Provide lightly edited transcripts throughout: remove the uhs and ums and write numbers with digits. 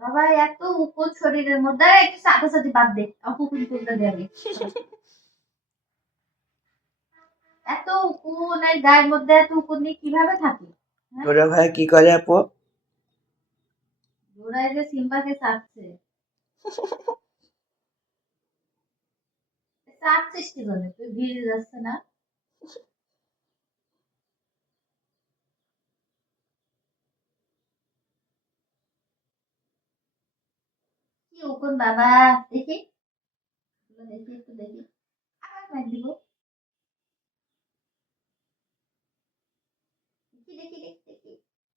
বাবা এত উকুন শরীরের মধ্যে একটু সাথে বাদ দে উকুন তুলতে দেবে এত উকুন এই গায়ের মধ্যে এত উকুন নিয়ে কিভাবে থাকে তোরা ভাই কি করে আপু? ওরাই যে সিম্বাকে চাচ্ছে চাচ্ছিস কি জন্য তুই ভিড়ে যাচ্ছে না কি উকুন বাবা দেখি দেখি একটু দেখি আবার মার দিব দেখি দেখি দেখি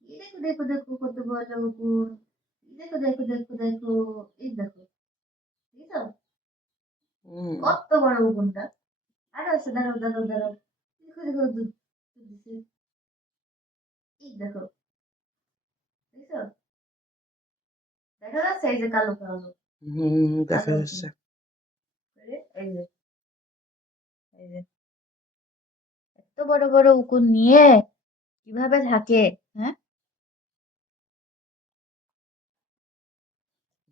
দেখি দেখো দেখো দেখো কত বড় উকুন দেখো দেখো দেখো দেখো এই দেখো বুঝছো কত বড় উকুনটা আরো আছে দাঁড়াও দাঁড়াও দাঁড়াও দেখো দেখো দুধ দিছে এই দেখো বুঝছো দেখা যাচ্ছে এই যে কালো কালো দেখা যাচ্ছে। এই যে এই যে এত বড় বড় উকুন নিয়ে কিভাবে থাকে হ্যাঁ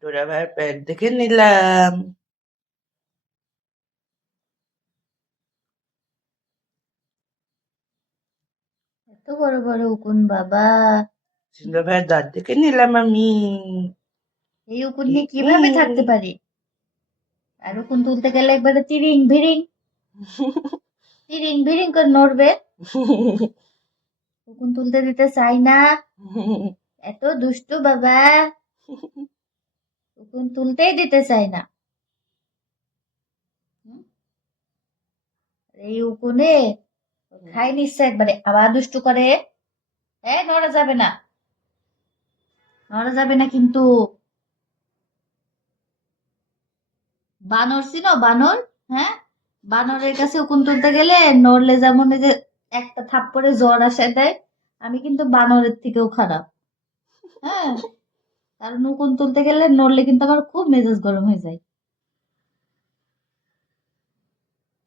তোরা ভাইয়ের প্যান্ট দেখে নিলাম। এত বড় বড় উকুন বাবা সিন্ধু ভাইয়ের দাঁত দেখে নিলাম আমি। এই উকুন নিয়ে কিভাবে থাকতে পারি আর উকুন তুলতে গেলে একবারে তিরিং ভিরিং তিরিং ভিরিং করে নড়বে উকুন তুলতে দিতে চাই না এত দুষ্টু বাবা উকুন তুলতেই দিতে চাই না এই উকুনে খাই নিচ্ছে একবারে আবার দুষ্টু করে নড়া যাবে না নড়া যাবে না কিন্তু বানর চিনো বানর হ্যাঁ বানরের কাছে উকুন তুলতে গেলে নড়লে যেমন এই যে একটা থাপ্পড়ে জ্বর আসে দেয় আমি কিন্তু বানরের থেকেও খারাপ হ্যাঁ কারণ উকুন তুলতে গেলে নড়লে কিন্তু আমার খুব মেজাজ গরম হয়ে যায়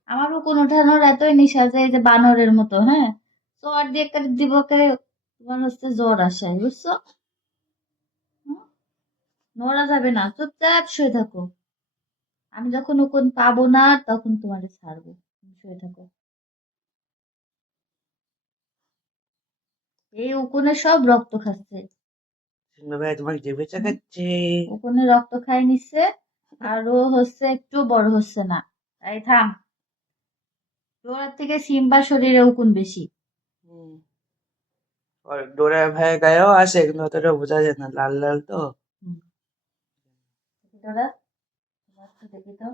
আমার উকুন ওঠানোর এতই নেশা যে এই যে বানরের মতো হ্যাঁ জ্বর দিয়ে একটা দিব তোমার হচ্ছে জ্বর আসে বুঝছো হুম? নড়া যাবে না চুপচাপ শুয়ে থাকো আমি যখন উকুন পাবো না তখন তোমারে ছাড়বো তুমি শুয়ে থাকো এই উকুনে সব রক্ত খাচ্ছে সিন্ধু ভাই তোমাকে জিভে চাকাচ্ছে। উকুনে রক্ত খাই নিচ্ছে আর ও হচ্ছে একটু বড় হচ্ছে না তাই থাম তোর থেকে সিম্বার শরীরে উকুন বেশি আর ডোরা ভাইয়ের গায়েও আছে কিন্তু অতটা বোঝা যায় না, লাল লাল তো। ডোরা তোমার একটু দেখি তো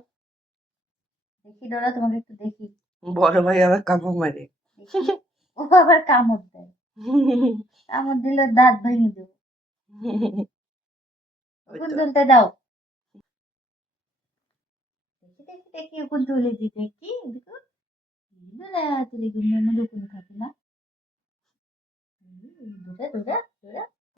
দেখি ডোরা তোমাকে একটু দেখি বড় ভাই আবার কামড় মারে। দেখি ও আবার কামড় দেয় কামড় দিলে দাঁত ভেঙে দেবো উকুন তুলতে দাও দেখি দেখি দেখি উকুন তুলে দি দেখি দেখো ডোরা তুলে গুনের মধ্যে উকুন থাকে না ডোরা ডোরা ডোরা